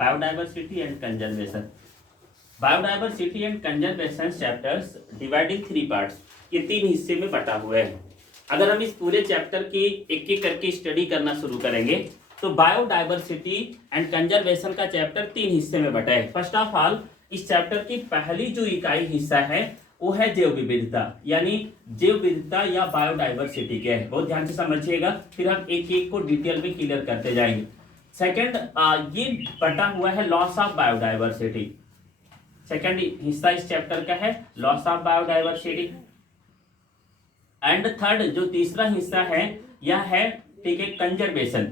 Biodiversity and conservation. Biodiversity and conservation chapters divide in 3 parts, ये 3 हिस्से में बटा हुआ है। अगर हम इस पूरे चैप्टर की एक एक करके स्टडी करना शुरू करेंगे तो बायोडाइवर्सिटी एंड कंजर्वेशन का चैप्टर 3 हिस्से में बटा है। फर्स्ट ऑफ ऑल, इस चैप्टर की पहली जो इकाई हिस्सा है वो है जैव विविधता, यानी जैव विविधता या बायोडाइवर्सिटी क्या है, बहुत ध्यान से समझिएगा, फिर हम एक एक को डिटेल में क्लियर करते जाएंगे। सेकंड, ये बटा हुआ है लॉस ऑफ बायोडाइवर्सिटी। सेकंड हिस्सा इस चैप्टर का है loss of biodiversity. And third, जो तीसरा हिस्सा है यह है, ठीक है, कंजर्वेशन।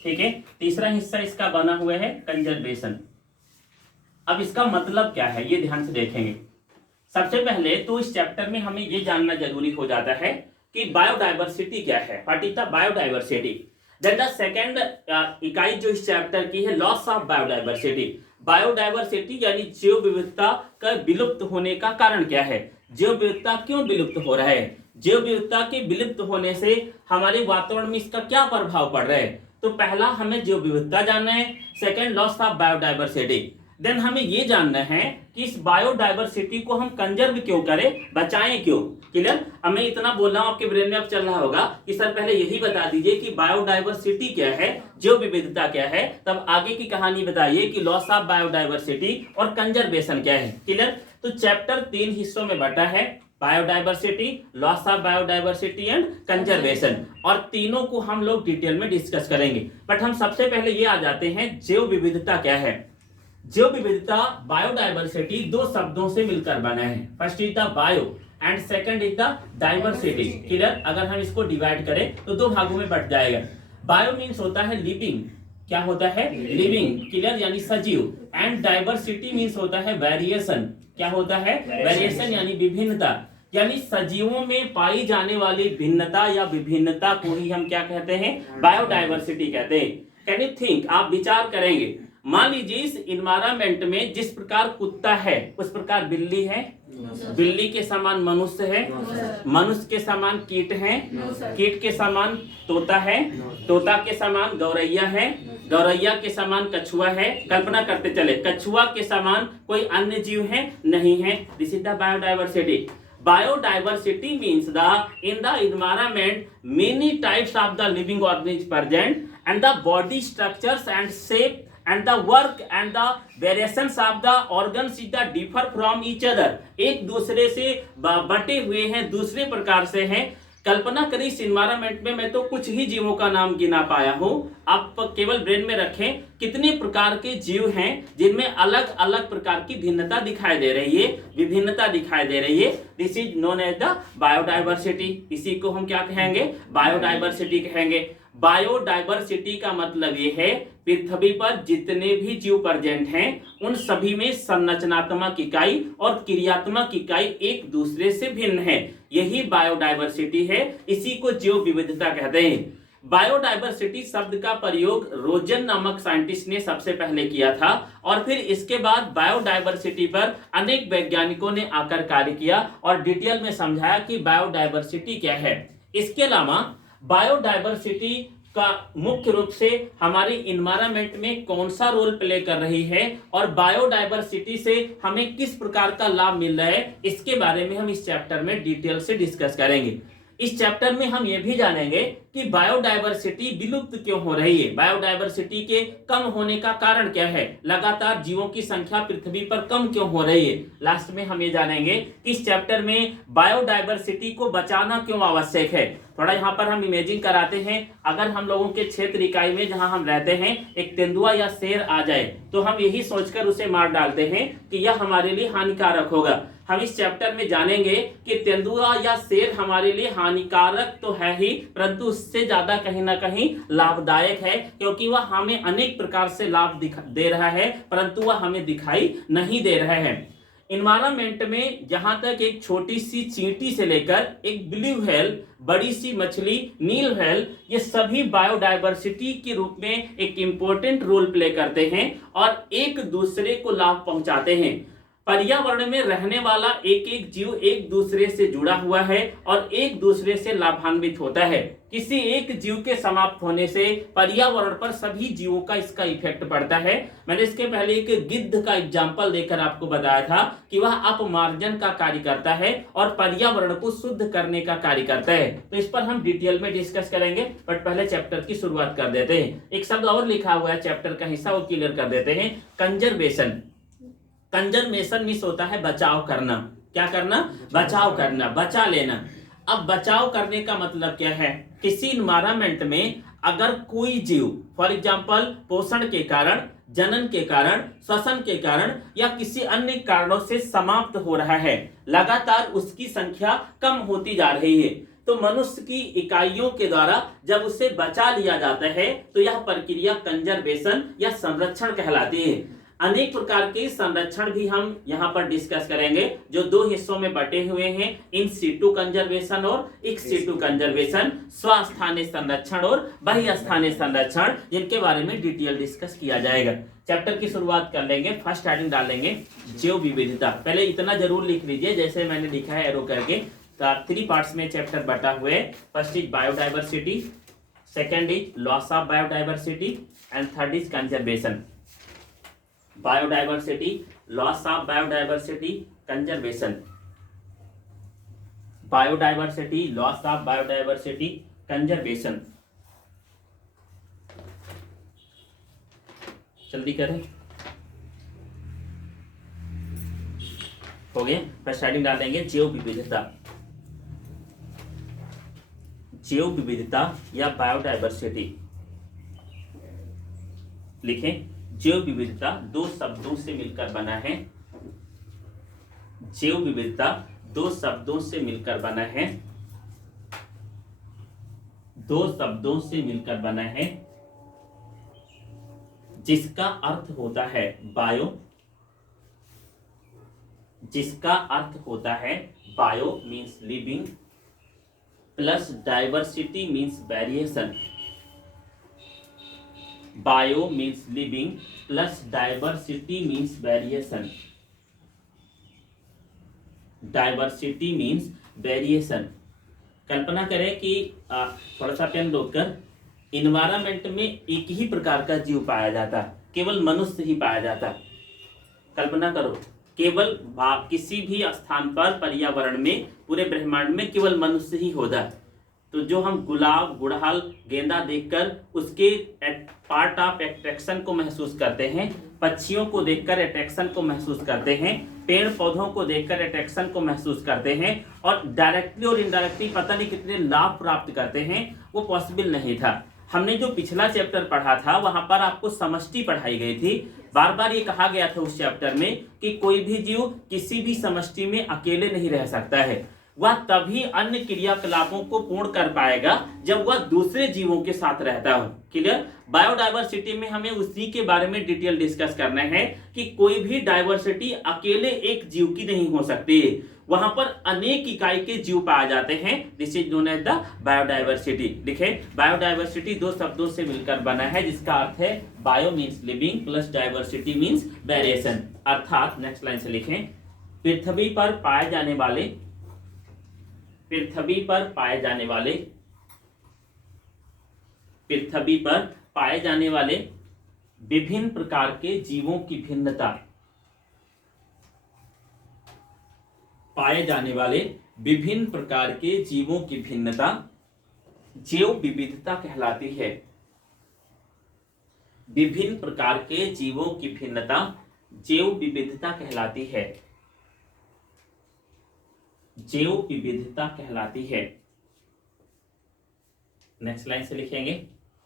ठीक है, तीसरा हिस्सा इसका बना हुआ है कंजर्वेशन। अब इसका मतलब क्या है ये ध्यान से देखेंगे। सबसे पहले तो इस चैप्टर में हमें ये जानना जरूरी हो जाता है कि बायोडाइवर्सिटी क्या है, what is the biodiversity. Then the second इकाई जो इस चैप्टर की है लॉस ऑफ बायोडाइवर्सिटी। बायोडाइवर्सिटी यानी जैव विविधता का विलुप्त होने का कारण क्या है, जैव विविधता क्यों विलुप्त हो रहा है, जैव विविधता के विलुप्त होने से हमारे वातावरण में इसका क्या प्रभाव पड़ रहा है। तो पहला हमें जैव विविधता जानना है, second loss of biodiversity. Then हमें ये जानना है कि इस बायोडाइवर्सिटी को हम कंजर्व क्यों करें, बचाएं क्यों। क्लियर। अब मैं इतना बोल रहा हूं, आपके ब्रेन में अब चल रहा होगा कि सर पहले यही बता दीजिए कि बायोडाइवर्सिटी क्या है, जैव विविधता क्या है, तब आगे की कहानी बताइए कि लॉस ऑफ बायोडाइवर्सिटी और कंजर्वेशन क्या है। क्लियर। तो चैप्टर 3 हिस्सों में बटा है, biodiversity, loss of biodiversity and conservation, और तीनों को हम लोग डिटेल में डिस्कस करेंगे। बट हम सबसे पहले ये आ जाते हैं जैव विविधता क्या है। जैव विविधता, बायोडाइवर्सिटी 2 शब्दों से मिलकर बना है। First is the bio and second is the diversity. Clear. अगर हम इसको डिवाइड करें तो 2 भागों में बट जाएगा। बायो मीन्स होता है लिविंग, क्या होता है, लिविंग। क्लियर, यानी सजीव। एंड डाइवर्सिटी मीन्स होता है वेरिएशन, क्या होता है, वेरिएशन यानी विभिन्नता। यानी सजीवों में पाई जाने वाली भिन्नता या विभिन्नता को ही हम क्या कहते हैं, बायोडाइवर्सिटी कहते हैं। कैन यू थिंक, आप विचार करेंगे, मान लीजिए इस इन्वायरमेंट में जिस प्रकार कुत्ता है उस प्रकार बिल्ली है, बिल्ली के समान मनुष्य है, मनुष्य के समान कीट है, कीट के समान तोता है, तोता के समान गौरैया है, गौरैया के समान कछुआ है। कल्पना करते चले, कछुआ के समान कोई अन्य जीव है, नहीं है। This is the biodiversity. Biodiversity means in the environment many types of the living organisms present, and the body structures and shape and the work and the variations of the organs is the differ from each other। एक दूसरे से बटे हुए हैं, दूसरे प्रकार से हैं। कल्पना करें इस इन्वायरमेंट में मैं तो कुछ ही जीवों का नाम गिना पाया हूं, आप केवल ब्रेन में रखें कितने प्रकार के जीव हैं जिनमें अलग अलग प्रकार की भिन्नता दिखाई दे रही है, विभिन्नता दिखाई दे रही है। This is known as the biodiversity. इसी को हम क्या कहेंगे, बायोडाइवर्सिटी कहेंगे। बायोडाइवर्सिटी का मतलब ये है पृथ्वी पर जितने भी जीव प्रेजेंट हैं उन सभी में संरचनात्मक इकाई और क्रियात्मक इकाई एक दूसरे से भिन्न है, यही बायोडाइवर्सिटी है। इसी को जैव विविधता कहते हैं। बायोडाइवर्सिटी शब्द का प्रयोग रोजन नामक साइंटिस्ट ने सबसे पहले किया था, और फिर इसके बाद बायोडाइवर्सिटी पर अनेक वैज्ञानिकों ने आकर कार्य किया और डिटेल में समझाया कि बायोडाइवर्सिटी क्या है। इसके अलावा बायोडाइवर्सिटी का मुख्य रूप से हमारी इन्वायरमेंट में कौन सा रोल प्ले कर रही है और बायोडाइवर्सिटी से हमें किस प्रकार का लाभ मिल रहा है, इसके बारे में हम इस चैप्टर में डिटेल से डिस्कस करेंगे। इस चैप्टर में हम ये भी जानेंगे कि बायोडाइवर्सिटी विलुप्त क्यों हो रही है, बायोडाइवर्सिटी के कम होने का कारण क्या है, लगातार जीवों की संख्या पृथ्वी पर कम क्यों हो रही है। लास्ट में हम ये जानेंगे कि इस चैप्टर में बायोडाइवर्सिटी को बचाना क्यों आवश्यक है। थोड़ा यहाँ पर हम इमेजिन कराते हैं, अगर हम लोगों के क्षेत्र इकाई में जहां हम रहते हैं एक तेंदुआ या शेर आ जाए तो हम यही सोचकर उसे मार डालते हैं कि यह हमारे लिए हानिकारक होगा। हम इस चैप्टर में जानेंगे कि तेंदुआ या शेर हमारे लिए हानिकारक तो है ही, परंतु उससे ज्यादा कहीं ना कहीं लाभदायक है, क्योंकि वह हमें अनेक प्रकार से लाभ दे रहा है, परंतु वह हमें दिखाई नहीं दे रहा है। इन्वायरमेंट में जहां तक एक छोटी सी चींटी से लेकर एक ब्लू व्हेल, बड़ी सी मछली नील व्हेल, ये सभी बायोडाइवर्सिटी के रूप में एक इंपॉर्टेंट रोल प्ले करते हैं और एक दूसरे को लाभ पहुंचाते हैं। पर्यावरण में रहने वाला एक एक जीव एक दूसरे से जुड़ा हुआ है और एक दूसरे से लाभान्वित होता है। किसी एक जीव के समाप्त होने से पर्यावरण पर सभी जीवों का इसका इफेक्ट पड़ता है। मैंने इसके पहले एक गिद्ध का एग्जाम्पल देकर आपको बताया था कि वह अपमार्जन का कार्य करता है और पर्यावरण को शुद्ध करने का कार्य करता है। तो इस पर हम डिटेल में डिस्कस करेंगे, बट पहले चैप्टर की शुरुआत कर देते हैं। एक शब्द और लिखा हुआ है चैप्टर का हिस्सा, वो क्लियर कर देते हैं। कंजर्वेशन। कंजर्वेशन मीन्स होता है बचाव करना। क्या करना? बचाव करना, बचा लेना। अब बचाव करने का मतलब क्या है? किसी इन्वायरमेंट में अगर कोई जीव फॉर एग्जांपल पोषण के कारण, जनन के कारण, श्वसन के कारण या किसी अन्य कारणों से समाप्त हो रहा है, लगातार उसकी संख्या कम होती जा रही है, तो मनुष्य की इकाइयों के द्वारा जब उसे बचा लिया जाता है तो यह प्रक्रिया कंजर्वेशन या संरक्षण कहलाती है। अनेक प्रकार के संरक्षण भी हम यहाँ पर डिस्कस करेंगे, जो दो हिस्सों में बटे हुए हैं, इन सीटू कंजर्वेशन और एक्स सीटू कंजर्वेशन, स्वस्थानीय संरक्षण और बहिस्थानीय संरक्षण, जिनके बारे में डिटेल डिस्कस किया जाएगा। चैप्टर की शुरुआत कर लेंगे। फर्स्ट हेडिंग डाल लेंगे जैव विविधता। पहले इतना जरूर लिख लीजिए जैसे मैंने लिखा है एरो करके। 3 पार्ट्स में चैप्टर बटा हुए है। First is biodiversity, second is loss of biodiversity and third is conservation. Biodiversity, loss of biodiversity, conservation. Biodiversity, loss of biodiversity, conservation. जल्दी करें, हो गया। फर्स्ट हेडिंग डाल देंगे जैव विविधता। जैव विविधता या बायोडाइवर्सिटी लिखें। जैव विविधता दो शब्दों से मिलकर बना है। जैव विविधता दो शब्दों से मिलकर बना है। दो शब्दों से मिलकर बना है, जिसका अर्थ होता है बायो, जिसका अर्थ होता है bio means living, plus diversity means variation. Bio means living plus diversity means variation. Diversity means variation. कल्पना करें कि थोड़ा सा पेन रोककर, इन्वायरमेंट में एक ही प्रकार का जीव पाया जाता, केवल मनुष्य ही पाया जाता। कल्पना करो, केवल किसी भी स्थान पर पर्यावरण में, पूरे ब्रह्मांड में केवल मनुष्य ही होता। तो जो हम गुलाब, गुड़हल, गेंदा देखकर उसके पार्ट ऑफ अट्रैक्शन को महसूस करते हैं, पक्षियों को देखकर अट्रैक्शन को महसूस करते हैं, पेड़ पौधों को देखकर अट्रैक्शन को महसूस करते हैं, और डायरेक्टली और इनडायरेक्टली पता नहीं कितने लाभ प्राप्त करते हैं, वो पॉसिबल नहीं था। हमने जो पिछला चैप्टर पढ़ा था वहां पर आपको समष्टि पढ़ाई गई थी। बार बार ये कहा गया था उस चैप्टर में कि कोई भी जीव किसी भी समष्टि में अकेले नहीं रह सकता है। वह तभी अन्य क्रियाकलापों को पूर्ण कर पाएगा जब वह दूसरे जीवों के साथ रहता हो। क्लियर? बायोडाइवर्सिटी में हमें उसी के बारे में डिटेल डिस्कस करना है कि कोई भी डाइवर्सिटी अकेले एक जीव की नहीं हो सकती। वहां पर अनेक इकाई के जीव पाए जाते हैं। This is known as the biodiversity. लिखे, बायोडाइवर्सिटी दो शब्दों से मिलकर बना है, जिसका अर्थ है bio means living plus diversity means variation. अर्थात नेक्स्ट लाइन से लिखें, पृथ्वी पर पाए जाने वाले, पृथ्वी पर पाए जाने वाले, पृथ्वी पर पाए जाने वाले विभिन्न प्रकार के जीवों की भिन्नता, पाए जाने वाले विभिन्न प्रकार के जीवों की भिन्नता जैव विविधता कहलाती है। विभिन्न प्रकार के जीवों की भिन्नता जैव विविधता कहलाती है। जैव विविधता कहलाती है। नेक्स्ट लाइन से लिखेंगे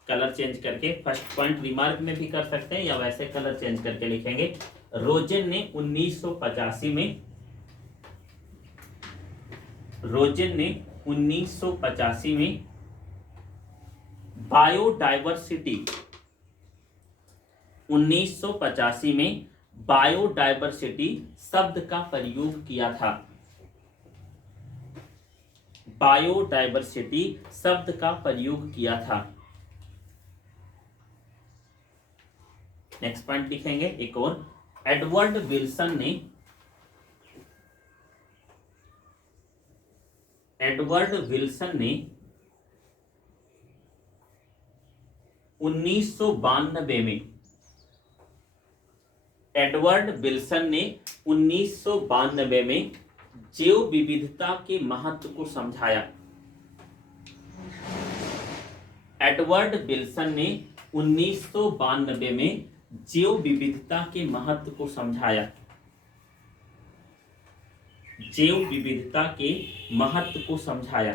कलर चेंज करके। फर्स्ट पॉइंट रिमार्क में भी कर सकते हैं या वैसे कलर चेंज करके लिखेंगे। रोजेन ने 1985 में, रोजेन ने 1985 में बायोडाइवर्सिटी, 1985 में बायोडाइवर्सिटी शब्द का प्रयोग किया था। बायोडाइवर्सिटी शब्द का प्रयोग किया था। नेक्स्ट पॉइंट लिखेंगे एक और। एडवर्ड विल्सन ने एडवर्ड विल्सन ने 1992 में, एडवर्ड विल्सन ने 1992 में जैव विविधता के महत्व को समझाया। एडवर्ड विल्सन ने 1992 में जैव विविधता के महत्व को समझाया। जैव विविधता के महत्व को समझाया।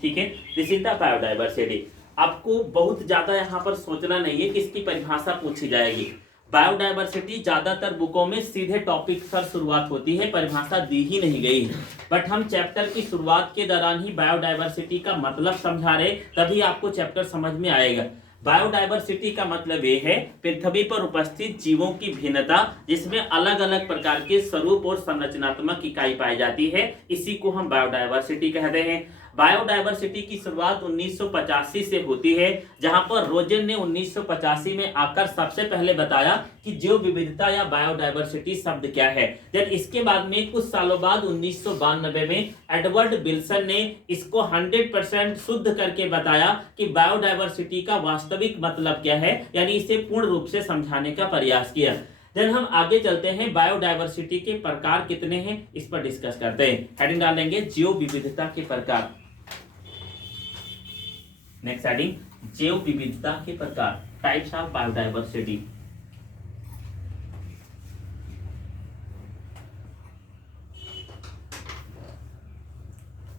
ठीक है, दिस इज द बायोडाइवर्सिटी। आपको बहुत ज्यादा यहाँ पर सोचना नहीं है कि इसकी परिभाषा पूछी जाएगी। बायोडाइवर्सिटी ज्यादातर बुकों में सीधे टॉपिक पर शुरुआत होती है, परिभाषा दी ही नहीं गई है। बट हम चैप्टर की शुरुआत के दौरान ही बायोडाइवर्सिटी का मतलब समझा रहे, तभी आपको चैप्टर समझ में आएगा। बायोडाइवर्सिटी का मतलब ये है पृथ्वी पर उपस्थित जीवों की भिन्नता, जिसमें अलग अलग प्रकार के स्वरूप और संरचनात्मक इकाई पाई जाती है, इसी को हम बायोडाइवर्सिटी कहते हैं। बायोडाइवर्सिटी की शुरुआत 1985 से होती है, जहां पर रोजन ने 1985 में आकर सबसे पहले बताया कि जैव विविधता या बायोडाइवर्सिटी शब्द क्या है। देन इसके बाद में कुछ सालों बाद 1992 में एडवर्ड विल्सन ने इसको 100% शुद्ध करके बताया कि बायोडाइवर्सिटी का वास्तविक मतलब क्या है, यानी इसे पूर्ण रूप से समझाने का प्रयास किया। देन हम आगे चलते हैं, बायोडाइवर्सिटी के प्रकार कितने हैं इस पर डिस्कस करते हैं। हेडिंग डालेंगे जैव विविधता के प्रकार। नेक्स्ट हेडिंग, जैव विविधता के प्रकार, types of biodiversity.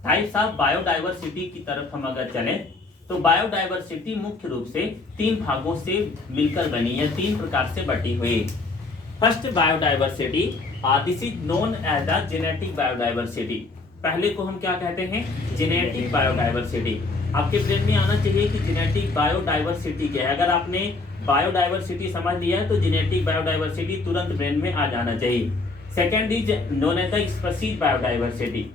Types of biodiversity की तरफ हम अगर चलें तो बायोडाइवर्सिटी मुख्य रूप से 3 भागों से मिलकर बनी है, 3 प्रकार से बटी हुई। First biodiversity, this is known as the genetic biodiversity. पहले को हम क्या कहते हैं, जेनेटिक बायोडाइवर्सिटी। आपके ब्रेन में आना चाहिए कि जेनेटिक बायोडाइवर्सिटी क्या है। अगर आपने बायोडाइवर्सिटी समझ लिया है तो जेनेटिक बायोडाइवर्सिटी तुरंत ब्रेन में आ जाना चाहिए। Second is known as the species biodiversity.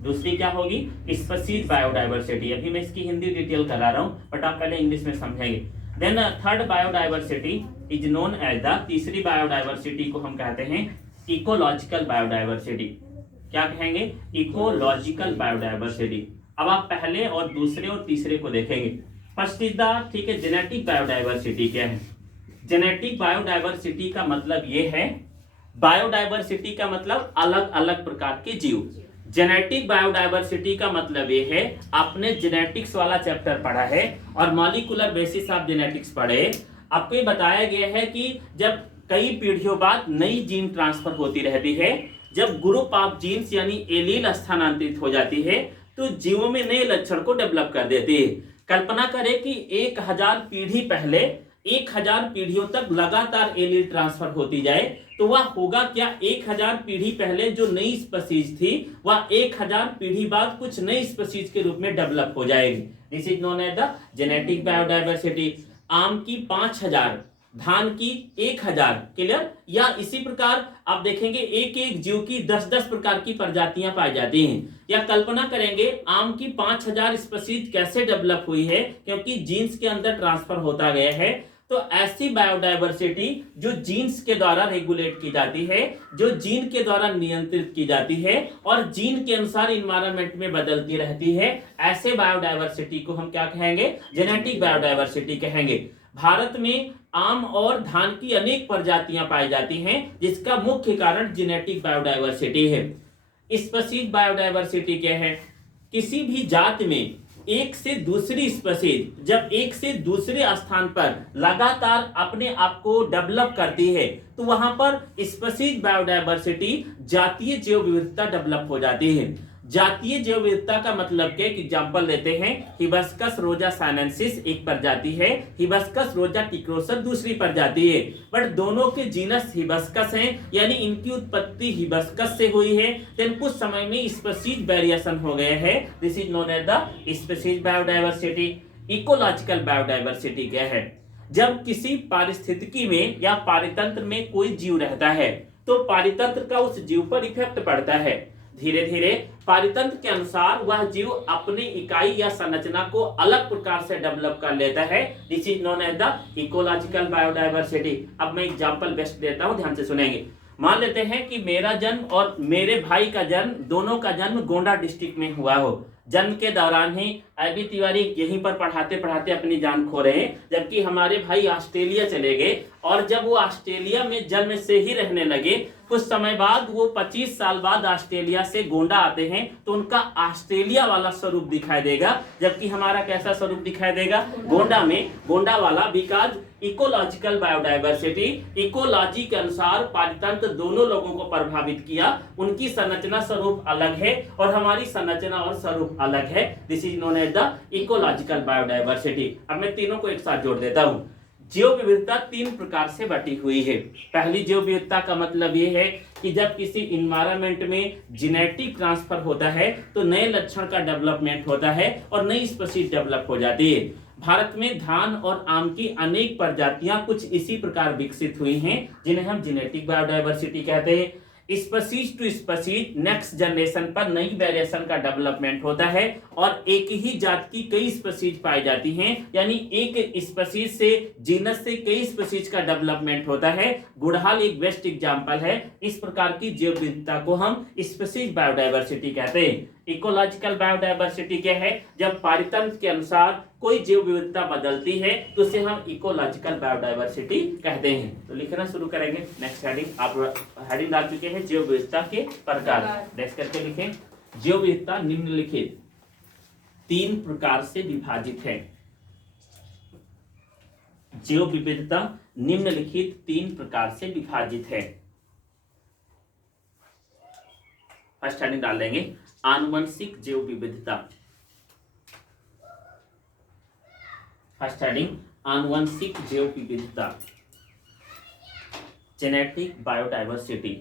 दूसरी क्या होगी, स्पीशीज बायोडाइवर्सिटी। अभी मैं इसकी हिंदी डिटेल करा रहा हूँ, बट आप पहले इंग्लिश में समझेंगे। Then third biodiversity is known as the, तीसरी बायोडाइवर्सिटी को हम कहते हैं इकोलॉजिकल बायोडाइवर्सिटी। क्या कहेंगे, इकोलॉजिकल बायोडाइवर्सिटी। अब आप पहले और दूसरे और तीसरे को देखेंगे। फर्स्ट इज द, ठीक है, जेनेटिक बायोडाइवर्सिटी क्या है। जेनेटिक बायोडाइवर्सिटी का मतलब ये है, बायोडाइवर्सिटी का मतलब अलग अलग प्रकार के जीव। जेनेटिक बायोडाइवर्सिटी का मतलब ये है, आपने जेनेटिक्स वाला चैप्टर पढ़ा है और मॉलिक्यूलर बेसिस ऑफ जेनेटिक्स पढ़े। आपको ये बताया गया है कि जब कई पीढ़ियों बाद नई जीन ट्रांसफर होती रहती है, जब ग्रुप ऑफ जीन्स यानी एलील स्थानांतरित हो जाती है, तो जीवों में नए लक्षण को डेवलप कर देती है। कल्पना करें कि 1000 पीढ़ी पहले 1000 पीढ़ियों तक लगातार एलील ट्रांसफर होती जाए, तो वह होगा क्या, 1000 पीढ़ी पहले जो नई स्पीशीज थी वह 1000 पीढ़ी बाद कुछ नई स्पीशीज के रूप में डेवलप हो जाएगी। This is known as the genetic biodiversity. आम की 5000, धान की 1000, क्लियर। या इसी प्रकार आप देखेंगे एक एक जीव की 10-10 प्रकार की प्रजातियां पाई जाती हैं। या कल्पना करेंगे आम की 5000 स्पीशीज कैसे डेवलप हुई है, क्योंकि जीन्स के अंदर ट्रांसफर होता गया है। तो ऐसी बायोडाइवर्सिटी जो जीन्स के द्वारा रेगुलेट की जाती है, जो जीन के द्वारा नियंत्रित की जाती है और जीन के अनुसार इन्वायरमेंट में बदलती रहती है, ऐसे बायोडाइवर्सिटी को हम क्या कहेंगे, जेनेटिक बायोडाइवर्सिटी कहेंगे। भारत में आम और धान की अनेक प्रजातियां पाई जाती हैं, जिसका मुख्य कारण जेनेटिक बायोडाइवर्सिटी है। स्पीशीज बायोडाइवर्सिटी क्या है, किसी भी जात में एक से दूसरी स्पीशीज जब एक से दूसरे स्थान पर लगातार अपने आप को डेवलप करती है, तो वहां पर स्पीशीज बायोडाइवर्सिटी, जातीय जैव विविधता डेवलप हो जाती है। जातीय जैव विविधता का मतलब क्या, एग्जांपल लेते हैं, हिबिस्कस रोजा साइनेंसिस एक प्रजाति है, हिबिस्कस रोजा टिक्रोसस दूसरी प्रजाति है, बट दोनों के जीनस हिबिस्कस हैं, यानी इनकी उत्पत्ति हिबिस्कस से हुई है। देन कुछ समय में स्पीशीज वेरिएशन हो गए हैं, this is known as the species biodiversity. Ecological biodiversity क्या है, जब किसी पारिस्थितिकी में या पारितंत्र में कोई जीव रहता है, तो पारितंत्र का उस जीव पर इफेक्ट पड़ता है। धीरे धीरे पारितंत्र के अनुसार वह जीव अपनी इकाई या संरचना को अलग प्रकार से डेवलप कर लेता है, this is known as the ecological biodiversity. अब मैं एग्जांपल बेस्ट देता हूं, ध्यान से सुनेंगे। मान लेते हैं कि मेरा जन्म और मेरे भाई का जन्म, दोनों का जन्म गोंडा डिस्ट्रिक्ट में हुआ हो। जन्म के दौरान ही अभी तिवारी यहीं पर पढ़ाते पढ़ाते अपनी जान खो रहे हैं, जबकि हमारे भाई ऑस्ट्रेलिया चले गए। और जब वो ऑस्ट्रेलिया में जन्म से ही रहने लगे, कुछ समय बाद वो 25 साल बाद ऑस्ट्रेलिया से गोंडा आते हैं, तो उनका ऑस्ट्रेलिया वाला स्वरूप दिखाई देगा, जबकि हमारा कैसा स्वरूप दिखाई देगा? गोंडा में गोंडा वाला। बिकॉज इकोलॉजिकल बायोडाइवर्सिटी, इकोलॉजी के अनुसार पारितंत्र दोनों लोगों को प्रभावित किया। उनकी संरचना स्वरूप अलग है और हमारी संरचना और स्वरूप अलग है। This is known as the ecological biodiversity. अब मैं तीनों को एक साथ जोड़ देता हूं। जैव विविधता 3 प्रकार से बटी हुई है। पहली जैव विविधता का मतलब ये है कि जब किसी इन्वायरमेंट में जेनेटिक ट्रांसफर होता है तो नए लक्षण का डेवलपमेंट होता है और नई स्पीशीज डेवलप हो जाती है। भारत में धान और आम की अनेक प्रजातियां कुछ इसी प्रकार विकसित हुई हैं, जिन्हें हम जेनेटिक बायोडाइवर्सिटी कहते हैं। Species to species next generation पर नई वेरिएशन का डेवलपमेंट होता है और एक ही जात की कई स्पीशीज पाई जाती हैं, यानी एक स्पीशीज से जीनस से कई स्पीशीज का डेवलपमेंट होता है। गुड़हल एक बेस्ट एग्जांपल है। इस प्रकार की जैव विविधता को हम स्पीशीज बायोडाइवर्सिटी कहते हैं। इकोलॉजिकल बायोडाइवर्सिटी क्या है? जब पारितंत्र के अनुसार कोई जैव विविधता बदलती है तो उसे हम इकोलॉजिकल बायोडाइवर्सिटी कहते हैं। तो लिखना शुरू करेंगे। नेक्स्ट हेडिंग, आप हेडिंग डाल चुके हैं जैव विविधता के प्रकार। डेस्क करके लिखें। जैव विविधता निम्नलिखित 3 प्रकार से विभाजित है। जैव विविधता निम्नलिखित 3 प्रकार से विभाजित है। फर्स्ट हेडिंग डाल देंगे आनुवंशिक जैव विविधता। फर्स्ट हेडिंग आनुवंशिक जैव विविधता, जेनेटिक बायोडाइवर्सिटी।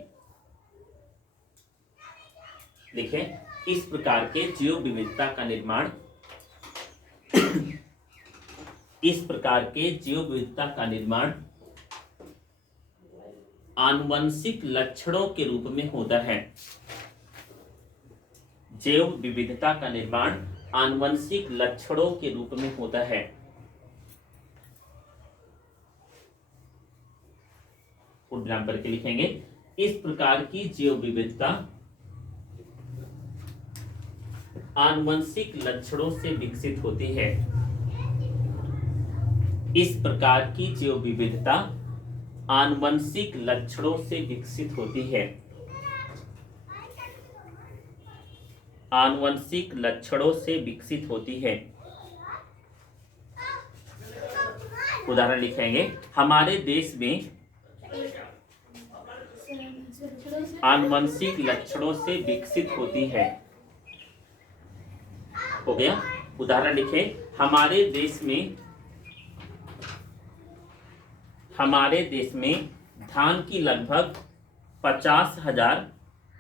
देखें, इस प्रकार के जैव विविधता का निर्माण इस प्रकार के जैव विविधता का निर्माण आनुवंशिक लक्षणों के रूप में होता है। जैव विविधता का निर्माण आनुवंशिक लक्षणों के रूप में होता है। फुल विराम करके लिखेंगे। इस प्रकार की जैव विविधता आनुवंशिक लक्षणों से विकसित होती है। इस प्रकार की जैव विविधता आनुवंशिक लक्षणों से विकसित होती है। आनुवंशिक लक्षणों से विकसित होती है। उदाहरण लिखेंगे। हमारे देश में आनुवंशिक लक्षणों से विकसित होती है। हो गया। उदाहरण लिखें। हमारे देश में धान की लगभग 50,000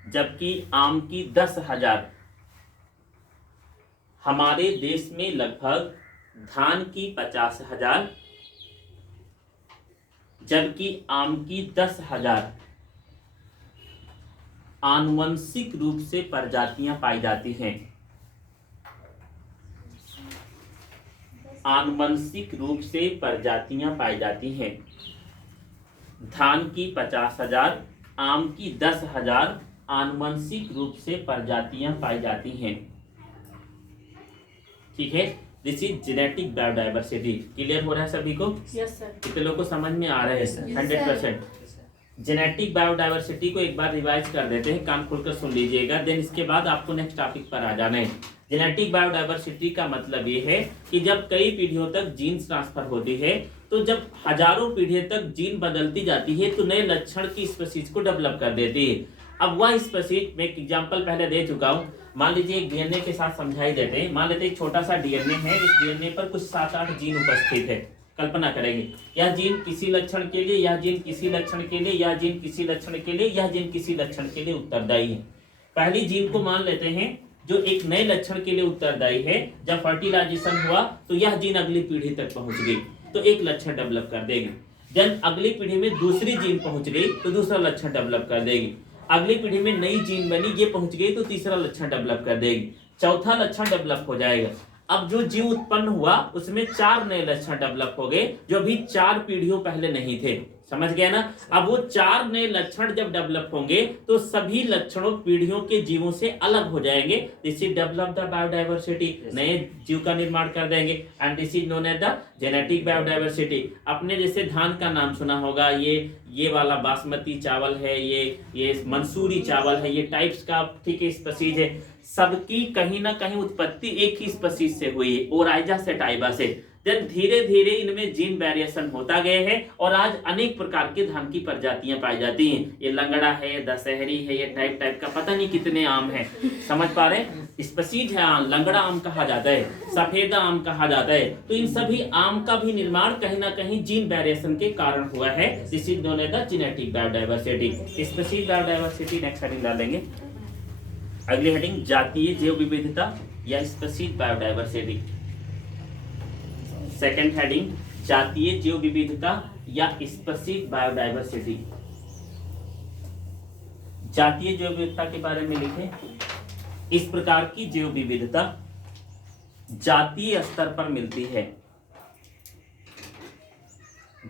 जबकि आम की 10,000। हमारे देश में लगभग धान की 50,000 जबकि आम की 10,000 आनुवंशिक रूप से प्रजातियां पाई जाती हैं। आनुवंशिक रूप से प्रजातियां पाई जाती हैं। धान की 50,000, आम की 10,000 आनुवंशिक रूप से प्रजातियां पाई जाती हैं। ठीक है। This is genetic biodiversity. Clear हो रहा है सभी को? Yes sir. कितने लोगों को समझ में आ रहा है? 100%। जेनेटिक बायोडाइवर्सिटी को एक बार रिवाइज कर देते हैं, कान खोलकर सुन लीजिएगा। देन इसके बाद आपको नेक्स्ट टॉपिक पर आ जाना है। जेनेटिक बायोडाइवर्सिटी का मतलब ये है कि जब कई पीढ़ियों तक जीन्स ट्रांसफर होती है, तो जब हजारों पीढ़ियों तक जीन बदलती जाती है तो नए लक्षण की स्पीशीज को डेवलप कर देती है। अब वह स्पीशीज, मैं एक एग्जांपल पहले दे चुका हूँ। मान लीजिए एक डीएनए के साथ समझाई देते हैं। मान लेते हैं एक छोटा सा डीएनए है। इस डीएनए पर कुछ 7-8 जीन उपस्थित है। कल्पना करेंगे, यह जीन किसी लक्षण के लिए, यह जीन किसी लक्षण के लिए, यह जीन किसी लक्षण के लिए, यह जीन किसी लक्षण के लिए उत्तरदायी है। पहली जीन को मान लेते हैं जो एक नए लक्षण के लिए उत्तरदायी है। जब फर्टिलाइजेशन हुआ तो यह जीन अगली पीढ़ी तक पहुंच गई तो एक लक्षण डेवलप कर देगी। जब अगली पीढ़ी में दूसरी जीन पहुंच गई तो दूसरा लक्षण डेवलप कर देगी। अगली पीढ़ी में नई जीन बनी, ये पहुंच गई तो तीसरा लक्षण डेवलप कर देगी। चौथा लक्षण डेवलप हो जाएगा। अब जो जीव उत्पन्न हुआ उसमें 4 नए लक्षण डेवलप हो गए जो अभी 4 पीढ़ियों पहले नहीं थे। समझ गया ना। अब वो 4 नए लक्षण जब डेवलप होंगे तो सभी लक्षणों पीढ़ियों के जीवों से अलग हो जाएंगे। This is develop the biodiversity, नए जीव का निर्माण कर देंगे। And this is known as the genetic biodiversity. अपने जैसे धान का नाम सुना होगा, ये वाला बासमती चावल है, ये मंसूरी चावल है, ये टाइप्स का ठीक है स्पीशीज है। सबकी कहीं ना कहीं उत्पत्ति एक ही स्पीशीज से हुई है, ओराइजा सेटाइवा से। जब धीरे धीरे इनमें जीन वेरिएशन होता गया है और आज अनेक प्रकार के धान की प्रजातियां पाई जाती हैं। ये लंगड़ा है, दशहरी है, ये टाइप का पता नहीं कितने आम है, समझ पा रहे हैं। स्पीशीज है, लंगड़ा आम कहा जाता है, सफेदा आम कहा जाता है। तो इन सभी आम का भी निर्माण कहीं ना कहीं जीन वेरिएशन के कारण हुआ है। This is known as the genetic biodiversity. Species biodiversity next heading डालेंगे। अगली हेडिंग जातीय जैव विविधता या स्पीशीज बायोडाइवर्सिटी। सेकेंड हेडिंग जातीय जैव विविधता या स्पीशीज बायोडाइवर्सिटी। जातीय जैव विविधता के बारे में लिखें, इस प्रकार की जैव विविधता जातीय स्तर पर मिलती है,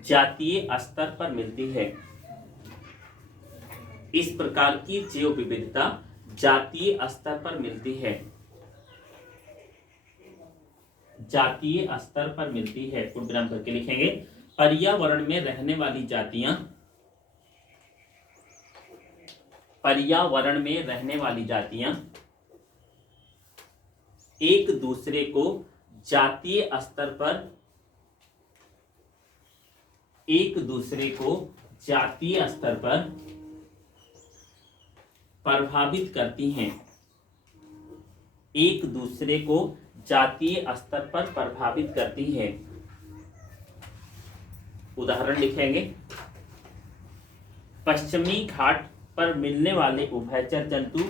जातीय स्तर पर मिलती है। इस प्रकार की जैव विविधता जातीय स्तर पर मिलती है, जातीय स्तर पर मिलती है। पूर्ण विराम करके लिखेंगे, पर्यावरण में रहने वाली जातियां, पर्यावरण में रहने वाली जातियां एक दूसरे को जातीय स्तर पर, एक दूसरे को जातीय स्तर पर प्रभावित करती हैं, एक दूसरे को जातीय स्तर पर प्रभावित करती है। उदाहरण लिखेंगे, पश्चिमी घाट पर मिलने वाले उभयचर जंतु,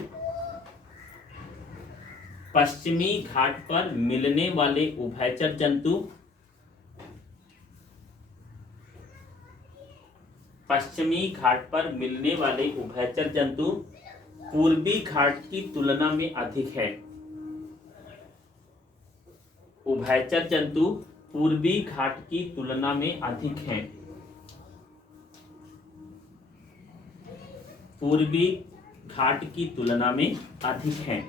पश्चिमी घाट पर मिलने वाले उभयचर जंतु पश्चिमी घाट पर मिलने वाले उभयचर जंतु पूर्वी घाट की तुलना में अधिक है। उभयचर जंतु पूर्वी घाट की तुलना में अधिक हैं, पूर्वी घाट की तुलना में अधिक हैं।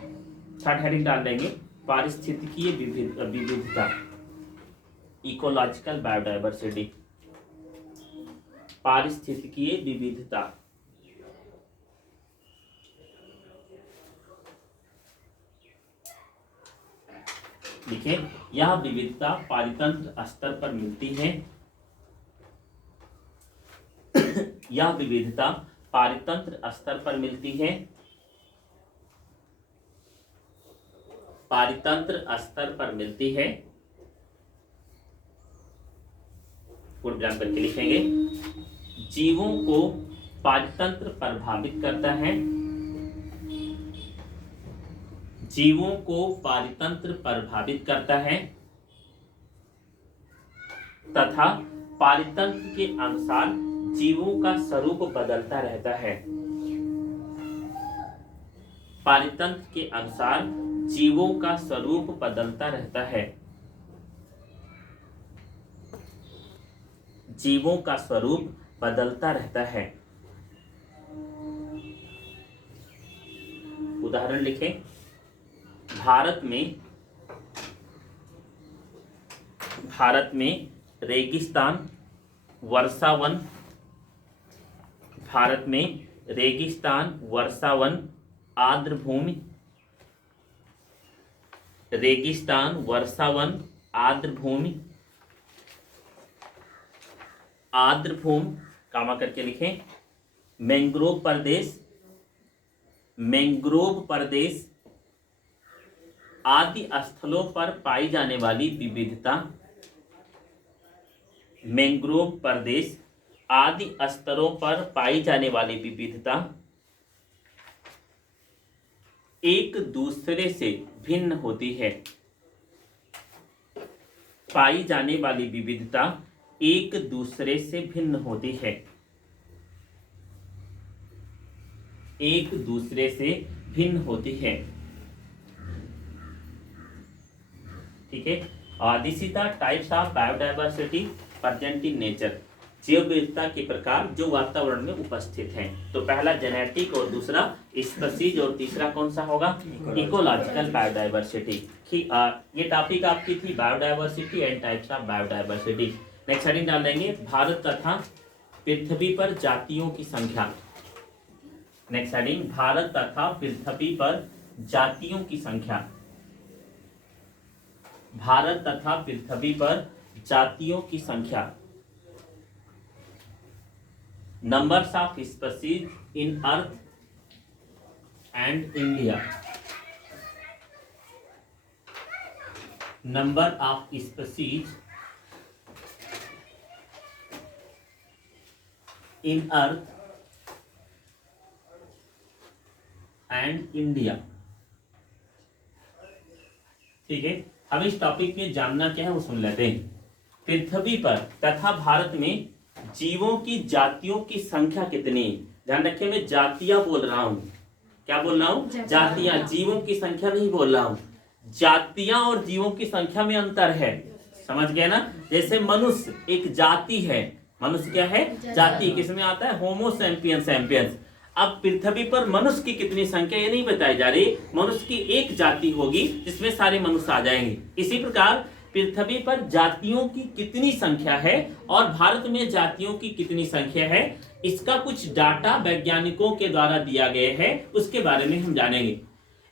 थर्ड हेडिंग डाल देंगे, पारिस्थितिकीय विविधता, इकोलॉजिकल बायोडाइवर्सिटी। पारिस्थितिकीय विविधता, देखिए यह विविधता पारितंत्र स्तर पर मिलती है, यह विविधता पारितंत्र स्तर पर मिलती है, पारितंत्र स्तर पर मिलती है। पूर्ण विराम करके लिखेंगे, जीवों को पारितंत्र प्रभावित करता है, जीवों को पारितंत्र प्रभावित करता है तथा पारितंत्र के अनुसार जीवों का स्वरूप बदलता रहता है, पारितंत्र के अनुसार जीवों का स्वरूप बदलता रहता है, जीवों का स्वरूप बदलता रहता है। उदाहरण लिखें, भारत में रेगिस्तान, वर्षावन, भारत में रेगिस्तान, वर्षावन, आर्द्र भूमि, रेगिस्तान, वर्षावन, आर्द्र भूमि, आर्द्र भूमि कामा करके लिखें, मैंग्रोव प्रदेश, मैंग्रोव प्रदेश आदि स्थलों पर पाई जाने वाली विविधता, मैंग्रोव प्रदेश आदि स्तरों पर पाई जाने वाली विविधता एक दूसरे से भिन्न होती है, पाई जाने वाली विविधता एक दूसरे से भिन्न होती है, एक दूसरे से भिन्न होती है। ठीक है, this is the types of biodiversity present in nature. जैव विविधता के प्रकार जो वातावरण में उपस्थित हैं। तो पहला जेनेटिक और दूसरा स्पीशीज और तीसरा कौन सा होगा, इकोलॉजिकल बायोडाइवर्सिटी। ये टॉपिक आपकी थी biodiversity and types of biodiversity. Next heading डाल देंगे भारत तथा पृथ्वी पर जातियों की संख्या। नेक्स्ट हेडिंग भारत तथा पृथ्वी पर जातियों की संख्या। भारत तथा पृथ्वी पर जातियों की संख्या। Numbers of species in earth and India. Number of species in earth and India. ठीक है, अब इस टॉपिक में जानना क्या है वो सुन लेते हैं। पृथ्वी पर तथा भारत में जीवों की जातियों की संख्या कितनी। ध्यान रखिए, मैं जातियां बोल रहा हूं। क्या बोल रहा हूं, जातियां, जीवों की संख्या नहीं बोल रहा हूं। जातियां और जीवों की संख्या में अंतर है, समझ गए ना। जैसे मनुष्य एक जाति है, मनुष्य क्या है, जाति। किसमें आता है, होमो सैपियंस सैपियंस। अब पृथ्वी पर मनुष्य की कितनी संख्या ये नहीं बताई जा रही, मनुष्य की एक जाति होगी जिसमें सारे मनुष्य आ जाएंगे। इसी प्रकार पृथ्वी पर जातियों की कितनी संख्या है और भारत में जातियों की कितनी संख्या है, इसका कुछ डाटा वैज्ञानिकों के द्वारा दिया गया है, उसके बारे में हम जानेंगे।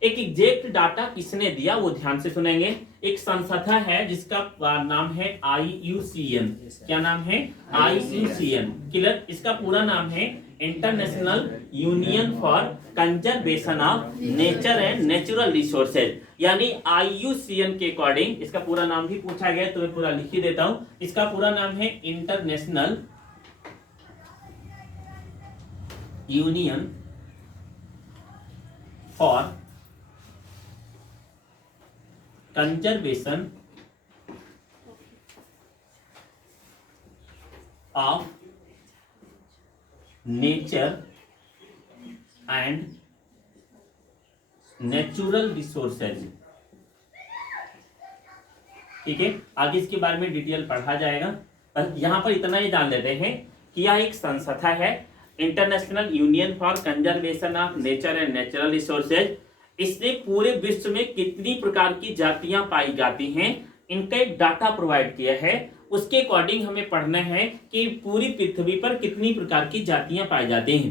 एक एग्जैक्ट डाटा किसने दिया वो ध्यान से सुनेंगे। एक संस्था है जिसका नाम है IUCN। क्या नाम है, IUCN। क्लियर, इसका पूरा नाम है international union for conservation of nature and natural resources. यानी IUCN के अकॉर्डिंग इसका पूरा नाम भी पूछा गया तो मैं पूरा लिख ही देता हूं। इसका पूरा नाम है international union for conservation of nature and natural resources. ठीक है, आगे इसके बारे में डिटेल पढ़ा जाएगा। पर यहां पर इतना ही जान लेते हैं कि यह एक संस्था है, international union for conservation of nature and natural resources. इसने पूरे विश्व में कितनी प्रकार की जातियां पाई जाती हैं इनका एक डाटा प्रोवाइड किया है। उसके अकॉर्डिंग हमें पढ़ना है कि पूरी पृथ्वी पर कितनी प्रकार की जातियां पाई जाती हैं।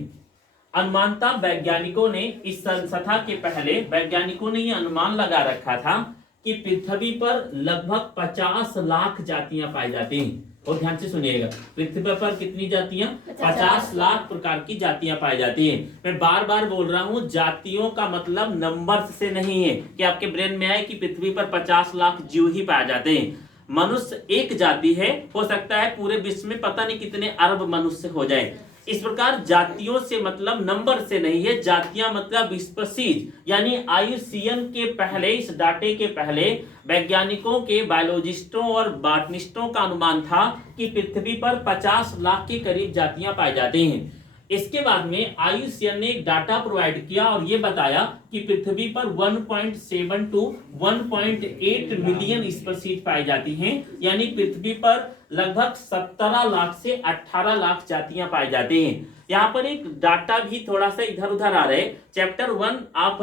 अनुमानता वैज्ञानिकों ने इस संस्था के पहले वैज्ञानिकों ने यह अनुमान लगा रखा था कि पृथ्वी पर लगभग 50 लाख जातियां पाई जाती हैं। और ध्यान से सुनिएगा, पृथ्वी पर कितनी जातियां, 50 लाख प्रकार की जातियां पाई जाती हैं। मैं बार बार बोल रहा हूं, जातियों का मतलब नंबर्स से नहीं है कि आपके ब्रेन में आए कि पृथ्वी पर 50 लाख जीव ही पाए जाते हैं। मनुष्य एक जाति है, हो सकता है पूरे विश्व में पता नहीं कितने अरब मनुष्य हो जाए। इस प्रकार जातियों से मतलब नंबर से नहीं है, जातियां मतलब स्पीशीज। यानी IUCN के पहले, इस डाटे के पहले वैज्ञानिकों के, बायोलॉजिस्टों और बॉटनिस्टों का अनुमान था कि पृथ्वी पर 50 लाख के करीब जातियां पाई जाती हैं। इसके बाद में IUCN ने एक डाटा प्रोवाइड किया और ये बताया कि पृथ्वी पर 1.7 to 1.8 मिलियन स्पीशीज पाई जाती हैं। यानी पृथ्वी पर लगभग 17 लाख से 18 लाख जातियां पाई जाती हैं। यहाँ पर एक डाटा भी थोड़ा सा इधर उधर आ रहे। चैप्टर 1 आप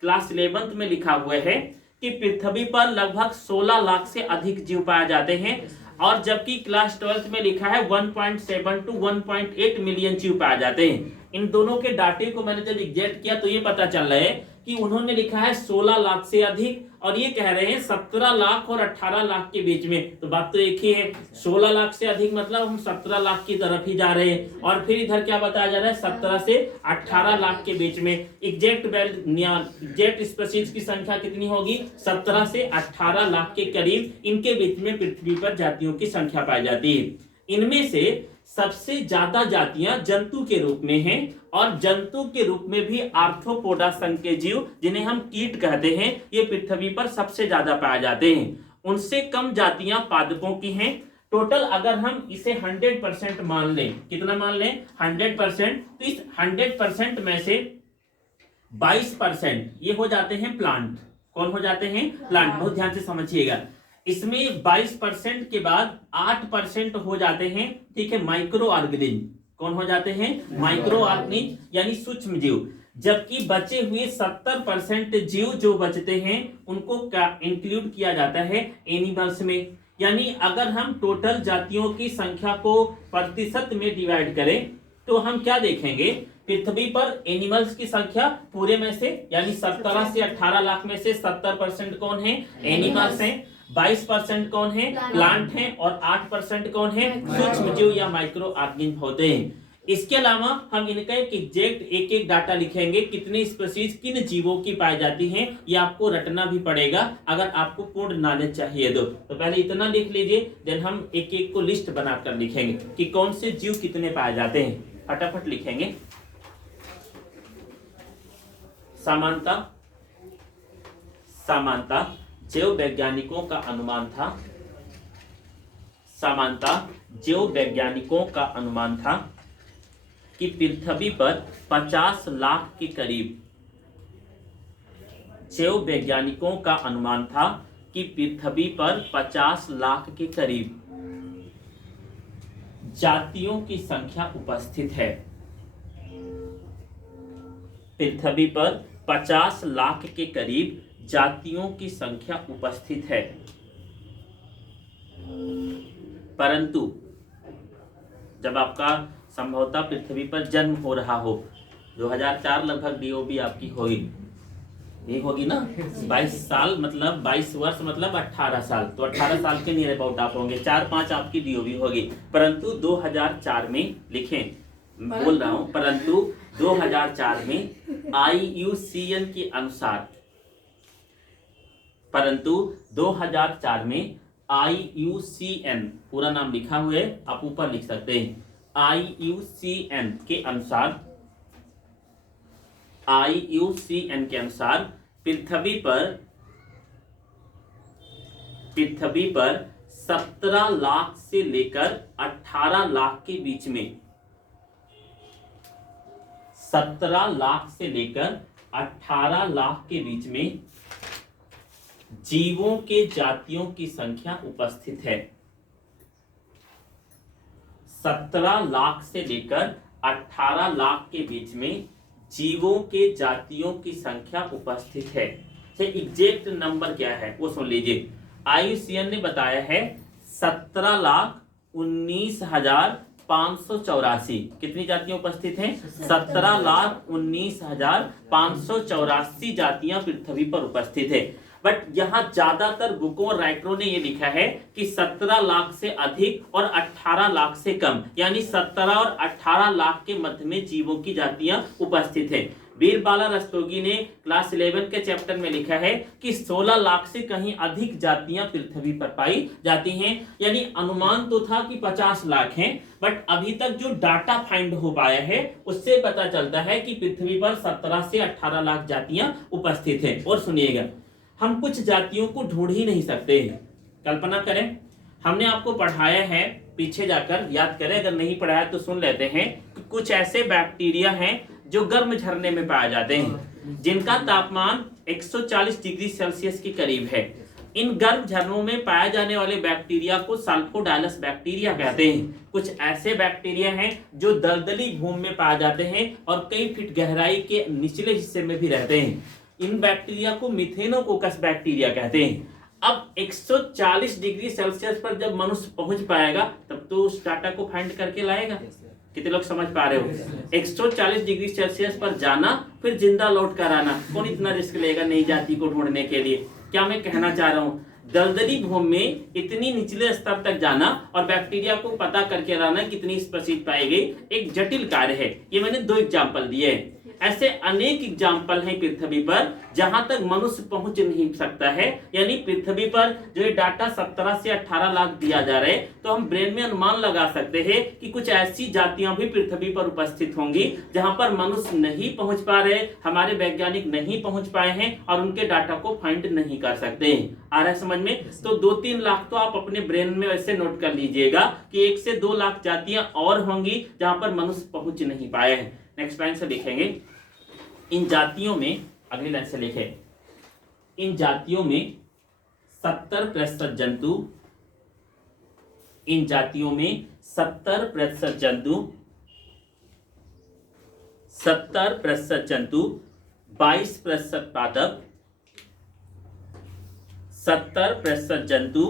क्लास 11th में लिखा हुआ है कि पृथ्वी पर लगभग 16 लाख से अधिक जीव पाए जाते हैं, और जबकि क्लास 12th में लिखा है 1.7 to 1.8 मिलियन जीव पाए जाते हैं। इन दोनों के डाटे को मैंने जब एग्जैक्ट किया तो ये पता चल रहा है कि उन्होंने लिखा है 16 लाख से अधिक और ये कह रहे हैं 17 लाख और 18 लाख के बीच में। तो बात तो एक ही है, 16 लाख से अधिक मतलब हम 17 लाख की तरफ ही जा रहे हैं, और फिर इधर क्या बताया जा रहा है 17 से 18 लाख के बीच में। एग्जैक्ट स्पीशीज की संख्या कितनी होगी, 17 से 18 लाख के करीब इनके बीच में पृथ्वी पर जातियों की संख्या पाई जाती है। इनमें से सबसे ज्यादा जातियां जंतु के रूप में हैं, और जंतु के रूप में भी आर्थ्रोपोडा संघ के जीव, जिन्हें हम कीट कहते हैं, ये पृथ्वी पर सबसे ज्यादा पाए जाते हैं। उनसे कम जातियां पादपों की हैं। टोटल अगर हम इसे 100% मान लें, कितना मान लें 100%, तो इस 100% में से 22% ये हो जाते हैं प्लांट। कौन हो जाते हैं, प्लांट। बहुत ध्यान से समझिएगा, इसमें 22% के बाद 8% हो जाते हैं, ठीक है, माइक्रो ऑर्गेनिज्म। कौन हो जाते हैं? माइक्रो ऑर्गेनिज्म यानी सूक्ष्म जीव। जबकि बचे हुए 70% जीव जो बचते हैं उनको इंक्लूड किया जाता है एनिमल्स में। यानी अगर हम टोटल जातियों की संख्या को प्रतिशत में डिवाइड करें तो हम क्या देखेंगे? पृथ्वी पर एनिमल्स की संख्या पूरे में से यानी 17 से 18 लाख में से 70% कौन है? एनिमल्स हैं। 22% कौन है? प्लांट हैं। और 8% कौन है? सूक्ष्म जीव या माइक्रो ऑर्गेनिज्म होते हैं। इसके अलावा हम इनका एक एग्जैक्ट एक एक डाटा लिखेंगे, कितनी स्पीशीज किन जीवों की पाई जाती हैं, ये आपको रटना भी पड़ेगा अगर आपको पूर्ण नॉलेज चाहिए। तो पहले इतना लिख लीजिए, देन हम एक एक को लिस्ट बनाकर लिखेंगे कि कौन से जीव कितने पाए जाते हैं। फटाफट लिखेंगे। समानता जीव वैज्ञानिकों का अनुमान था। समानता जीव वैज्ञानिकों का अनुमान था कि पृथ्वी पर 50 लाख के करीब, जीव वैज्ञानिकों का अनुमान था कि पृथ्वी पर 50 लाख के करीब जातियों की संख्या उपस्थित है। पृथ्वी पर 50 लाख के करीब जातियों की संख्या उपस्थित है। परंतु जब आपका संभवतः पृथ्वी पर जन्म हो रहा हो, 2004 लगभग डीओबी आपकी होगी, ये होगी ना, 22 साल मतलब 22 वर्ष मतलब 18 साल, तो 18 साल के नियर अबाउट आप होंगे, 4-5 आपकी डीओबी होगी। परंतु 2004 में लिखें, बोल रहा हूं, परंतु 2004 में IUCN के अनुसार, परंतु 2004 में IUCN, पूरा नाम लिखा हुआ है, आप ऊपर लिख सकते हैं, IUCN के अनुसार, IUCN के अनुसार पृथ्वी पर 17 लाख से लेकर 18 लाख के बीच में, 17 लाख से लेकर 18 लाख के बीच में जीवों के जातियों की संख्या उपस्थित है। 17 लाख से लेकर 18 लाख के बीच में जीवों के जातियों की संख्या उपस्थित है। एग्जैक्ट नंबर क्या है वो सुन लीजिए। IUCN ने बताया है 17,19,584 कितनी जातियां उपस्थित हैं? 17,19,584 जातियां पृथ्वी पर उपस्थित है। बट यहाँ ज्यादातर बुकों और राइटरों ने ये लिखा है कि 17 लाख से अधिक और 18 लाख से कम, यानी 17 और 18 लाख के मध्य में जीवों की जातियां उपस्थित है। वीरबाला रस्तोगी ने क्लास 11 के चैप्टर में लिखा है कि 16 लाख से कहीं अधिक जातियां पृथ्वी पर पाई जाती हैं। यानी अनुमान तो था कि 50 लाख हैं, बट अभी तक जो डाटा फाइंड हो पाया है उससे पता चलता है कि पृथ्वी पर 17 से 18 लाख जातियां उपस्थित है। और सुनिएगा, हम कुछ जातियों को ढूंढ ही नहीं सकते हैं। कल्पना करें, हमने आपको पढ़ाया है, पीछे जाकर याद करें, अगर नहीं पढ़ाया तो सुन लेते हैं कि कुछ ऐसे बैक्टीरिया हैं जो गर्म झरने में पाए जाते हैं, जिनका तापमान 140 डिग्री सेल्सियस के करीब है। इन गर्म झरनों में पाए जाने वाले बैक्टीरिया को सल्फोडाइलस बैक्टीरिया कहते हैं। कुछ ऐसे बैक्टीरिया हैं जो दलदली भूमि में पाए जाते हैं और कई फीट गहराई के निचले हिस्से में भी रहते हैं। इन बैक्टीरिया को मिथेनोकोकस बैक्टीरिया कहते हैं। अब 140 डिग्री सेल्सियस पर जब मनुष्य पहुंच पाएगा तब तो उस डाटा को फाइंड करके लाएगा। कितने लोग समझ पा रहे हो? 140 डिग्री सेल्सियस पर जाना फिर जिंदा लौट कर आना, कौन इतना रिस्क लेगा नई जाति को ढूंढने के लिए? क्या मैं कहना चाह रहा हूँ, दलदली भूमि में इतनी निचले स्तर तक जाना और बैक्टीरिया को पता करके लाना कितनी स्पीशीज पाई गई, एक जटिल कार्य है। ये मैंने 2 एग्जाम्पल दिए हैं। ऐसे अनेक एग्जाम्पल हैं पृथ्वी पर जहां तक मनुष्य पहुंच नहीं सकता है। यानी पृथ्वी पर जो ये डाटा 17 से 18 लाख दिया जा रहा है, तो हम ब्रेन में अनुमान लगा सकते हैं कि कुछ ऐसी जातियां भी पृथ्वी पर उपस्थित होंगी जहां पर मनुष्य नहीं पहुंच पा रहे, हमारे वैज्ञानिक नहीं पहुंच पाए हैं और उनके डाटा को फाइंड नहीं कर सकते हैं। आ रहा है समझ में? तो 2-3 लाख तो आप अपने ब्रेन में वैसे नोट कर लीजिएगा कि 1 से 2 लाख जातियां और होंगी जहां पर मनुष्य पहुंच नहीं पाए हैं। नेक्स्ट लाइन से लिखेंगे, इन जातियों में, अगली लाइन से लिखें, इन जातियों में 70% जंतु, इन जातियों में 70% जंतु, 70% जंतु, 22% पादप, 70% जंतु,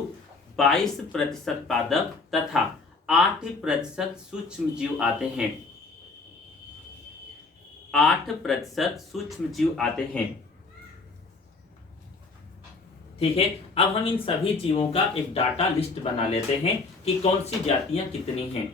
22% पादप तथा 8% सूक्ष्म जीव आते हैं। 8% सूक्ष्म जीव आते हैं। ठीक है, अब हम इन सभी जीवों का एक डाटा लिस्ट बना लेते हैं कि कौन सी जातियां कितनी हैं।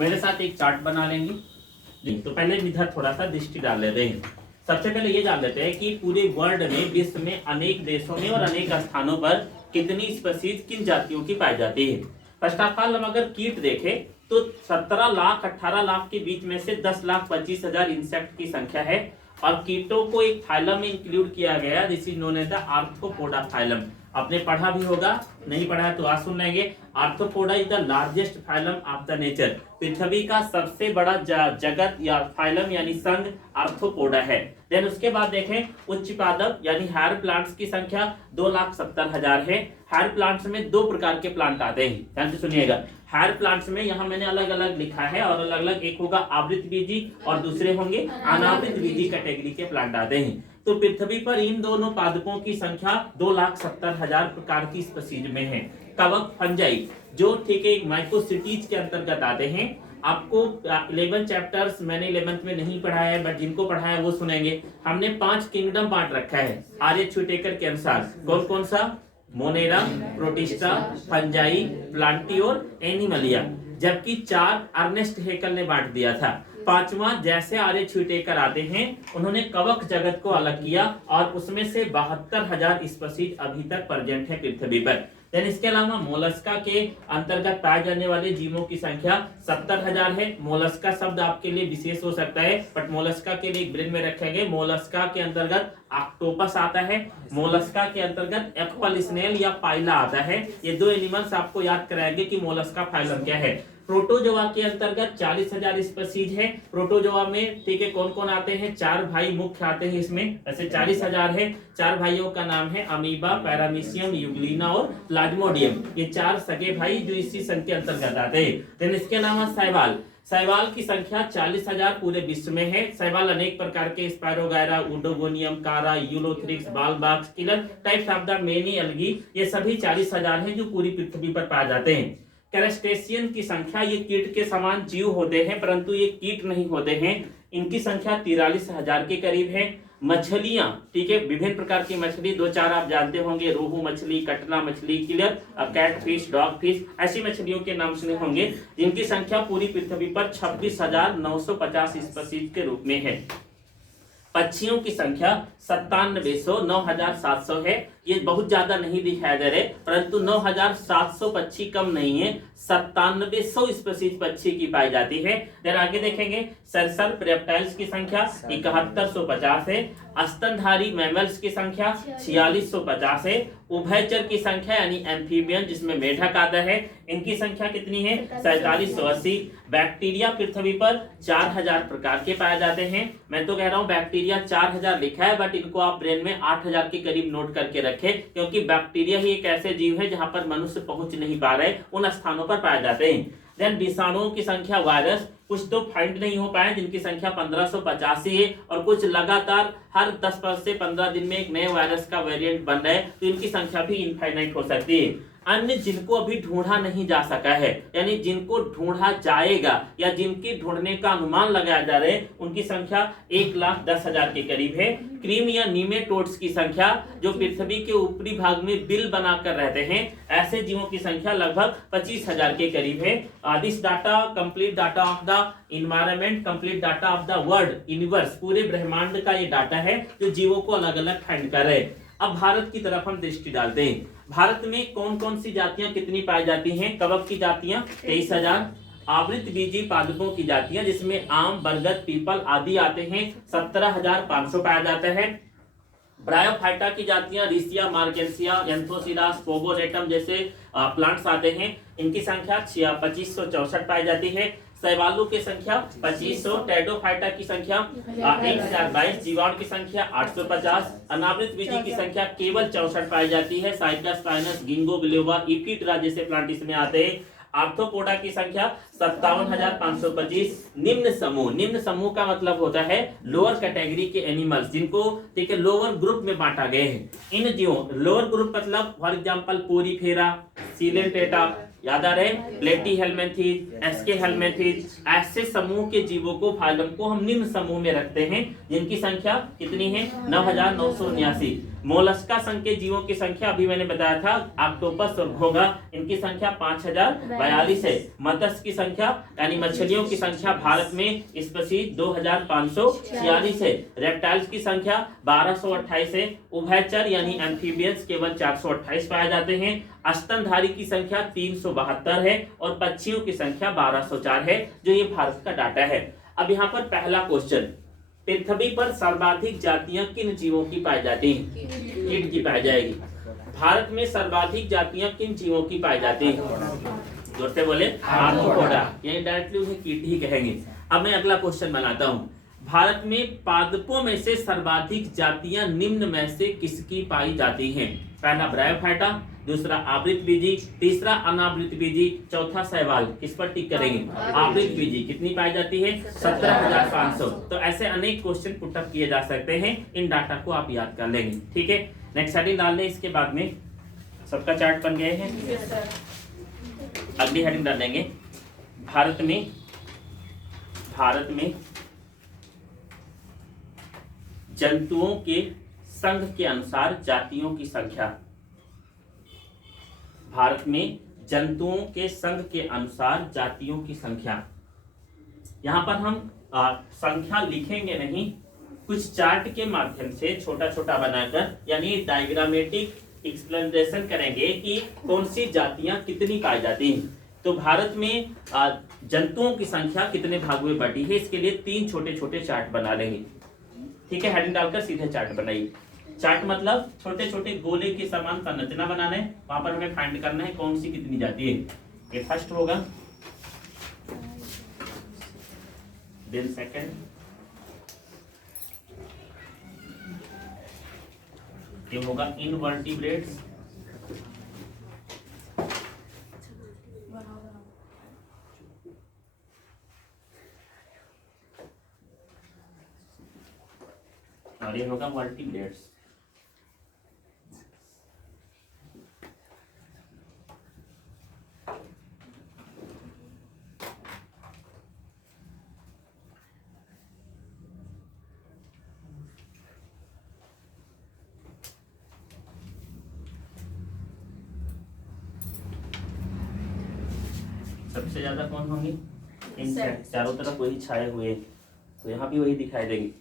मेरे साथ एक चार्ट बना लेंगे। तो पहले इधर थोड़ा सा दृष्टि डाल लेते हैं। सबसे पहले ये जान लेते हैं कि पूरे वर्ल्ड में, विश्व में अनेक देशों में और अनेक स्थानों पर कितनी स्पीशीज किन जातियों की पाई जाती है। फर्स्ट ऑफ ऑल हम अगर कीट देखें तो 17 लाख 18 लाख के बीच में से 10 लाख 25 हजार इंसेक्ट की संख्या है और कीटों को एक फाइलम में इंक्लूड किया गया, this is known as the arthropoda phylum. आपने पढ़ा भी होगा, नहीं पढ़ा है तो आज सुन लेंगे। Arthropoda is the largest phylum of the nature. पृथ्वी का सबसे बड़ा जगत या फाइलम यानी संघ आर्थ्रोपोडा है। देन उसके बाद देखें उच्च पादप यानी हायर प्लांट्स की संख्या 2,70,000 है। हायर प्लांट्स में दो प्रकार के प्लांट आते हैं, ध्यान से सुनिएगा। हायर प्लांट्स में यहाँ मैंने अलग अलग लिखा है और अलग अलग, एक होगा आवृत बीजी और दूसरे होंगे अनावृत बीजी कैटेगरी के प्लांट आते हैं। तो पृथ्वी पर इन दोनों पादपों की संख्या 2,70,000 प्रकार की स्पीशीज में है। कवक फंजाई जो ठीक है माइकोसिटीज के अंतर्गत आते हैं। आपको 11 चैप्टर्स मैंने 11th में नहीं पढ़ाया है, बट जिनको पढ़ा है वो सुनेंगे। हमने 5 किंगडम बांट रखा है आर्य छुटेकर के अनुसार। कौन कौन सा? Monera, Protista, Fungi, Plantae, Animalia. जबकि 4 अर्नेस्ट हेकल ने बांट दिया था। 5वां जैसे आर्य छुटेकर आते हैं उन्होंने कवक जगत को अलग किया और उसमें से 72,000 स्पीशीज अभी तक प्रेजेंट है पृथ्वी पर। देन इसके अलावा मोलस्का के अंतर्गत पाए जाने वाले जीवों की संख्या 70,000 है। मोलस्का शब्द आपके लिए विशेष हो सकता है, बट मोलस्का के लिए ब्रेन में रखेंगे। मोलस्का के अंतर्गत ऑक्टोपस आता है, मोलस्का के अंतर्गत एप्पल स्नेल या पाइला आता है। ये दो एनिमल्स आपको याद कराएंगे कि मोलस्का फाइलम क्या है। प्रोटोजोआ के अंतर्गत 40,000 स्पीशीज है। प्रोटोजोआ में ठीक है कौन कौन आते हैं? 4 भाई मुख्य आते हैं इसमें, ऐसे 40,000 है। 4 भाइयों का नाम है अमीबा, पैरामीशियम, यूग्लिना और प्लाज्मोडियम। ये 4 सगे भाई जो इसी संघ के अंतर्गत आते हैं। देन इसके अलावा शैवाल, शैवाल की संख्या 40,000 पूरे विश्व में है। शैवाल अनेक प्रकार के Spirogyra, Oedogonium, Chara, Ulothrix, Volvox, किलर types of the many algae, ये सभी 40,000 हैं जो पूरी पृथ्वी पर पाए जाते हैं। क्रस्टेशियन की संख्या, ये कीट के समान जीव होते हैं परंतु ये कीट नहीं होते हैं। इनकी संख्या 43,000 के करीब है। मछलियां, ठीक है, विभिन्न प्रकार की मछली 2-4 आप जानते होंगे, रोहू मछली, कटला मछली, killer, catfish, dogfish, ऐसी मछलियों के नाम सुने होंगे जिनकी संख्या पूरी पृथ्वी पर 26,950 स्पीशीज के रूप में है। पक्षियों की संख्या 9700, 9,700 है। ये बहुत ज्यादा नहीं दिखाई दे रहे, परंतु 9,700 पक्षी कम नहीं है। 9700 स्पीशीज पक्षी की पाई जाती है। देन आगे देखेंगे सरसर रेप्टाइल्स की संख्या 7150 है। स्तनधारी मैमल्स की संख्या 4650 है। उभयचर की संख्या यानी एम्फीबियन जिसमें मेढक आता है, इनकी संख्या कितनी है? 4780। बैक्टीरिया पृथ्वी पर 4000 प्रकार के पाए जाते हैं। मैं तो कह रहा हूँ बैक्टीरिया 4000 लिखा है, बट इनको आप ब्रेन में 8000 के करीब नोट करके रखें, क्योंकि बैक्टीरिया ही एक ऐसे जीव है जहां पर मनुष्य पहुंच नहीं पा रहे, उन स्थानों पर पाए जाते हैं। देन विषाणुओं की संख्या, वायरस कुछ तो फाइंड नहीं हो पाए जिनकी संख्या 1585 है, और कुछ लगातार हर 10 से 15 दिन में एक नए वायरस का वेरिएंट बन रहा है, तो इनकी संख्या भी इनफाइनाइट हो सकती है। अन्य जिनको अभी ढूंढा नहीं जा सका है, यानी जिनको ढूंढा जाएगा या जिनके ढूंढने का अनुमान लगाया जा रहा है, उनकी संख्या 1,10,000 के करीब है। क्रीम या नीमेटोड्स की संख्या जो पृथ्वी के ऊपरी भाग में बिल बनाकर रहते हैं, ऐसे जीवों की संख्या लगभग 25,000 के करीब है। This data complete data of the environment, complete data of the world universe, पूरे ब्रह्मांड का ये डाटा है जो जीवों को अलग अलग फाइंड कर रहे हैं। अब भारत की तरफ हम दृष्टि डालते हैं। भारत में कौन कौन सी जातियां कितनी पाई जाती हैं? कवक की जातियां 23,000, आवृत बीजी पादपों की जातियां जिसमें आम, बरगद, पीपल आदि आते हैं 17,500 पाया जाता है। ब्रायोफाइटा की जातियां रिसिया, मार्गेंसिया, एंथोसिरा, स्पोगोनेटम जैसे प्लांट्स आते हैं, इनकी संख्या 2564 पाई जाती है। शैवालों की संख्या 2500, टेरिडोफाइटा की संख्या 1022, जीवाणु की संख्या 850, अनावृत बीजी की संख्या केवल 64 पाई जाती है। साइकस, साइनस, गिंगो बिलोबा, इक्विटरा जैसे प्लांट इसमें आते हैं। आर्थ्रोपोडा की संख्या 57,525। निम्न समूह का मतलब होता है लोअर कैटेगरी के एनिमल्स, जिनको ठीक है लोअर ग्रुप में बांटा गए हैं। इन जीवों लोअर ग्रुप मतलब फॉर एग्जांपल पोरीफेरा, सिलेंटेटा, याद आ रहे, प्लेटी हेलमेंथीज, एस्के हेलमेंथीज, ऐसे समूह के जीवों को फाइलम को हम निम्न समूह में रखते हैं, जिनकी संख्या कितनी है 9,979। मोलस्का संघ के जीवों की संख्या अभी मैंने बताया था, ऑक्टोपस और घोंघा, इनकी संख्या 5,042 है। मत्स्य की संख्या यानी मछलियों की संख्या भारत में स्पीशीज 2,546 है। रेप्टाइल्स की संख्या 1,228 है। उभयचर यानी एम्फीबियंस केवल 428 पाए जाते हैं। स्तनधारी की संख्या 372 है और पक्षियों की संख्या 1204 है, जो ये भारत का डाटा है। अब यहाँ पर पहला क्वेश्चन, पृथ्वी पर सर्वाधिक जातियां किन जीवों की पाई जाती हैं? कीट की पाई जाएगी। भारत में सर्वाधिक जातियां किन जीवों की पाई जाती हैं? जोर से बोले, आर्थ्रोपोडा, ये डायरेक्टली उन्हें कीट ही कहेंगे। अब मैं अगला क्वेश्चन बनाता हूँ। भारत में पादपों में से सर्वाधिक जातियां निम्न में से किसकी पाई जाती हैं? पहला ब्रायोफाइटा, दूसरा आवृत बीजी, तीसरा अनावृत बीजी, चौथा शैवाल। किस पर टिक करेंगे? आवृत बीजी। कितनी पाई जाती है? 17,500। तो ऐसे अनेक क्वेश्चन पुटअप किए जा सकते हैं, इन डाटा को आप याद कर लेंगे। ठीक है, नेक्स्ट हेडिंग डाल दें। इसके बाद में सबका चार्ट बन गए हैं। अगली हेडिंग डाल देंगे, भारत में जंतुओं के संघ के अनुसार जातियों की संख्या। भारत में जंतुओं के संघ के अनुसार जातियों की संख्या। यहां पर हम संख्या लिखेंगे नहीं, कुछ चार्ट के माध्यम से छोटा छोटा बनाकर यानी डायग्रामेटिक एक्सप्लेनेशन करेंगे कि कौन सी जातियां कितनी पाई जाती हैं। तो भारत में जंतुओं की संख्या कितने भागों में बटी है, इसके लिए 3 छोटे छोटे चार्ट बना लेंगे। ठीक है, हेडिंग डालकर सीधे चार्ट बनाइए। चार्ट मतलब छोटे छोटे गोले के समान संरचना बनाना है, वहां पर हमें फाइंड करना है कौन सी कितनी जाती है। ये फर्स्ट होगा, देन सेकंड, ये होगा इनवर्टिब्रेट्स, और ये होगा वर्टिब्रेट्स। सबसे ज्यादा कौन होंगे? इंसेक्ट, चारों तरफ वही छाए हुए, तो यहाँ भी वही दिखाई देंगे।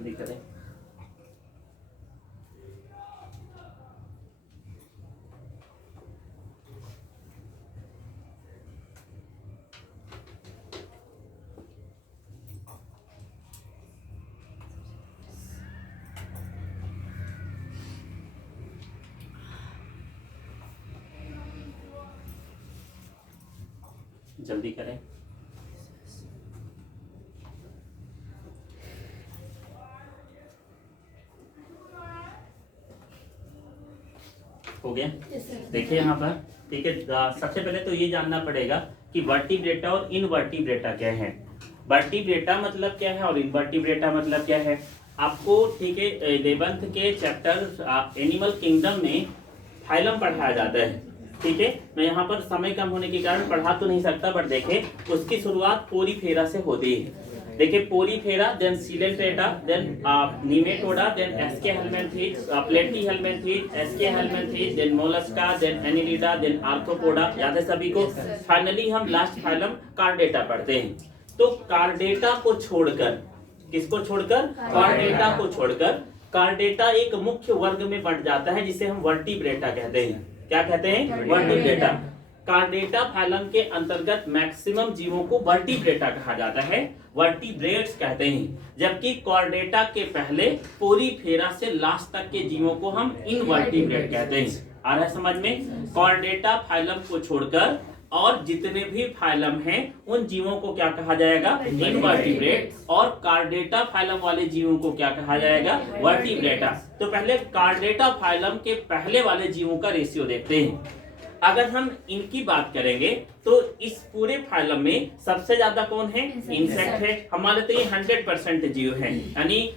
जल्दी करें। जल्दी करें। हो गया? देखिए यहाँ पर, ठीक है। सबसे पहले तो ये जानना पड़ेगा कि वर्टिब्रेटा और इनवर्टिब्रेटा क्या है। वर्टिब्रेटा मतलब क्या है और इनवर्टिब्रेटा मतलब क्या है। आपको, ठीक है, 11th के चैप्टर एनिमल किंगडम में फाइलम पढ़ाया जाता है। ठीक है, मैं यहाँ पर समय कम होने के कारण पढ़ा तो नहीं सकता, बट देखे उसकी शुरुआत पोरीफेरा से होती है। देखिए, Porifera, then Coelenterata, then Nematoda, then Aschelminthes, Platyhelminthes, Aschelminthes, then Mollusca, then Annelida, then Arthropoda. याद है सभी को? फाइनली हम लास्ट फाइलम कार्डेटा पढ़ते हैं। तो कार्डेटा को छोड़कर, किसको छोड़कर? कार्डेटा को छोड़कर कार्डेटा एक मुख्य वर्ग में बढ़ जाता है जिसे हम वर्टिब्रेटा कहते हैं। क्या कहते हैं? वर्टिब्रेटा। कार्डेटा फाइलम के अंतर्गत मैक्सिमम जीवों को वर्टिब्रेटा कहा जाता है, वर्टिब्रेट्स कहते हैं। जबकि कॉर्डेटा के पहले पोरीफेरा से लास्ट तक के जीवों को हम इनवर्टिब्रेट कहते हैं। आ रहा है समझ में? कॉर्डेटा फाइलम को छोड़कर और जितने भी फाइलम हैं उन जीवों को क्या कहा जाएगा? इनवर्टिब्रेट। और कार्डेटा फाइलम वाले जीवों को क्या कहा जाएगा? वर्टिब्रेटा। तो पहले कार्डेटा फाइलम के पहले वाले जीवों का रेशियो देखते हैं। अगर हम इनकी बात करेंगे तो इस पूरे फाइलम में सबसे ज्यादा कौन है? इंसेक्ट है। हमारे तो ये 100% जीव है, यानी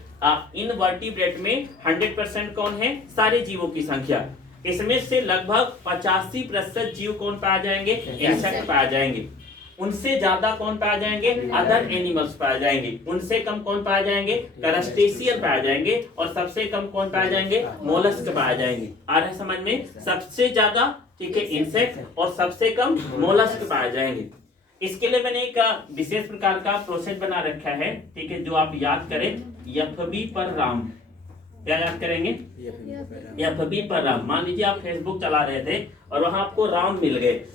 इनवर्टिब्रेट में 100% कौन है? सारे जीवों की संख्या। इसमें से लगभग 85% जीव कौन पाए जाएंगे? इंसेक्ट पाए जाएंगे। उनसे ज्यादा कौन पाए जाएंगे? अदर एनिमल्स पाए जाएंगे। उनसे कम कौन पाए जाएंगे? क्रस्टेशियन पाए जाएंगे। और सबसे कम कौन पाए जाएंगे? मोलस्क पाए जाएंगे। आ रहा है समझ में? सबसे ज्यादा, ठीक है, इंसेक्ट और सबसे कम मोलस्क पाए जाएंगे। इसके लिए मैंने एक विशेष प्रकार का प्रोसेस बना रखा है, ठीक है, जो आप याद करें। एफबी पर राम। क्या याद करेंगे? एफबी पर राम। मान लीजिए आप फेसबुक चला रहे थे और वहां आपको राम मिल गए।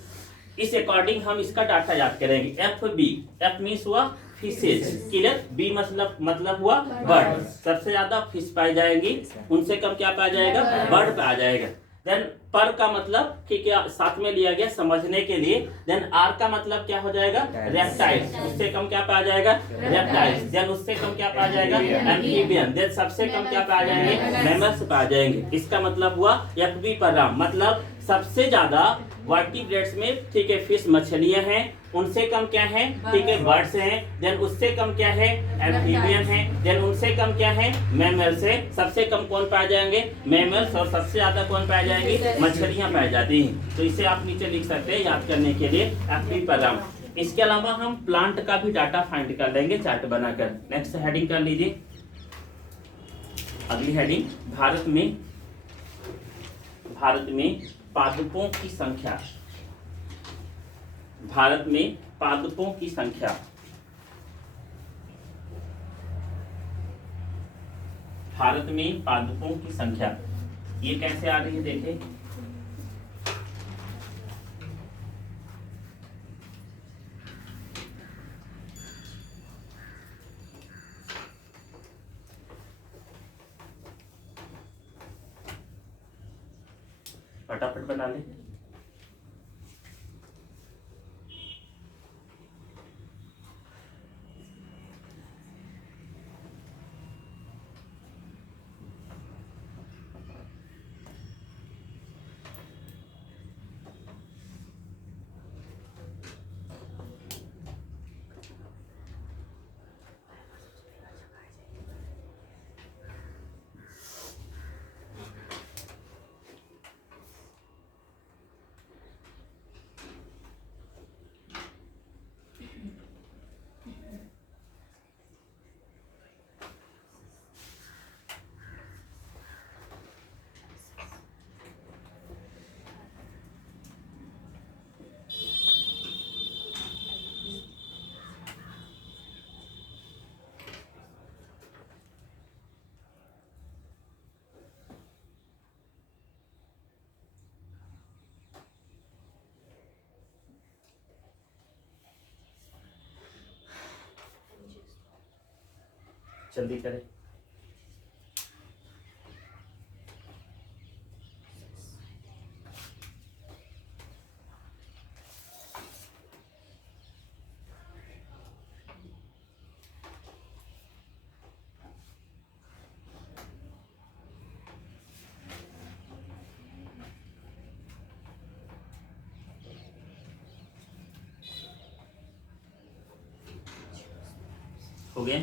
इस अकॉर्डिंग हम इसका डाटा याद करेंगे। एफबी, एफ मींस हुआ फिशेज, क्लियर। बी मतलब हुआ बर्ड। सबसे ज्यादा फिश पाई जाएगी, उनसे कम क्या पाया जाएगा? बर्ड पाया जाएगा। देन पर का मतलब, ठीक है, साथ में लिया गया समझने के लिए। देन आर का मतलब क्या हो जाएगा? रेप्टाइल्स। उससे कम क्या पाया जाएगा? रेप्टाइल्स। देन उससे कम क्या पाया जाएगा? एम्फीबियन। देन सबसे कम क्या पाया जाएंगे? मैमल्स पाया जाएंगे। इसका मतलब हुआ एफबी पर राम, मतलब सबसे ज्यादा वर्टिब्रेट्स में, ठीक है, फिश मछलियां हैं। उनसे कम क्या है? ठीक है, बर्ड्स हैं। देन उससे कम क्या है? एम्फीबियन है। देन उनसे कम क्या है? मैमल्स है। सबसे कम कौन पाए जाएंगे? मैमल्स। और सबसे ज्यादा कौन पाए जाएंगे? मछलियां पाई जाती हैं। तो इसे आप नीचे लिख सकते हैं याद करने के लिए, एफबी पर राम। इसके अलावा हम प्लांट का भी डाटा फाइंड कर लेंगे चार्ट बनाकर। नेक्स्ट हेडिंग कर लीजिए। अगली हेडिंग, भारत में पादपों की संख्या। भारत में पादपों की संख्या। भारत में पादपों की संख्या ये कैसे आ रही है देखें। फटाफट बना ले। जल्दी करें। हो गए।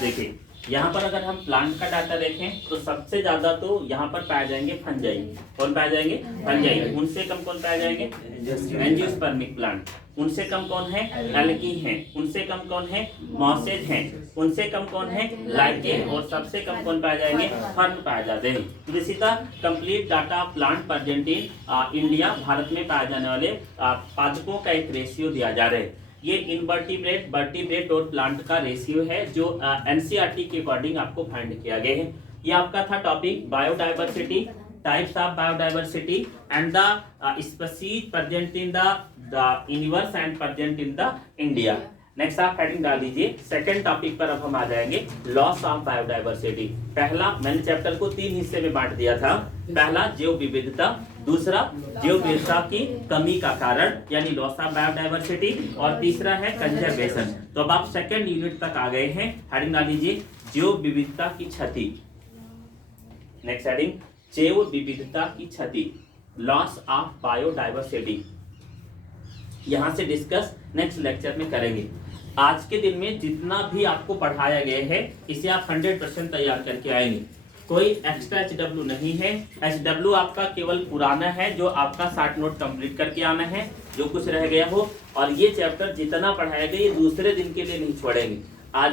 देखिए यहाँ पर अगर हम प्लांट का डाटा देखें तो सबसे ज्यादा तो यहाँ पर पाए जाएंगे फंजाई। कौन पाए जाएंगे? फंजाई। उनसे कम कौन पाए जाएंगे? Angiospermic plant. उनसे कम कौन है? एल्गी हैं। उनसे कम कौन है? मॉसेज हैं। उनसे कम कौन है? लाइकेन। और सबसे कम कौन पाए जाएंगे? फर्न पाए जाते हैं। तो इसी का complete data plant present in India, Bharat में पाए जाने वाले पादपों का एक रेशियो दिया जा रहा है। ये इनवर्टिब्रेट, वर्टिब्रेट और प्लांट का रेशियो है जो एनसीईआरटी के अकॉर्डिंग आपको फाइंड किया गया है। ये आपका था topic biodiversity, types of biodiversity and the species present in the universe and present in the India. Next आप हेडिंग डाल दीजिए। सेकंड टॉपिक पर अब हम आ जाएंगे, लॉस ऑफ बायोडाइवर्सिटी। पहला मैंने चैप्टर को 3 हिस्से में बांट दिया था। पहला जैव विविधता, दूसरा जैव विविधता की कमी का कारण यानी लॉस ऑफ बायोडाइवर्सिटी, और तीसरा है कंजर्वेशन। तो अब आप सेकंड यूनिट तक आ गए हैं। हेडिंग डाल दीजिए, जैव विविधता की क्षति। नेक्स्ट हेडिंग, जैव विविधता की क्षति, लॉस ऑफ बायोडाइवर्सिटी। यहां से डिस्कस नेक्स्ट लेक्चर में करेंगे। आज के दिन में जितना भी आपको पढ़ाया गया है इसे आप 100% तैयार करके आएंगे। कोई एक्स्ट्रा HW नहीं है। HW आपका केवल पुराना है जो आपका 60 नोट कंप्लीट करके आना है, जो कुछ रह गया हो। और ये चैप्टर जितना पढ़ाया गया ये दूसरे दिन के लिए नहीं छोड़ेंगे।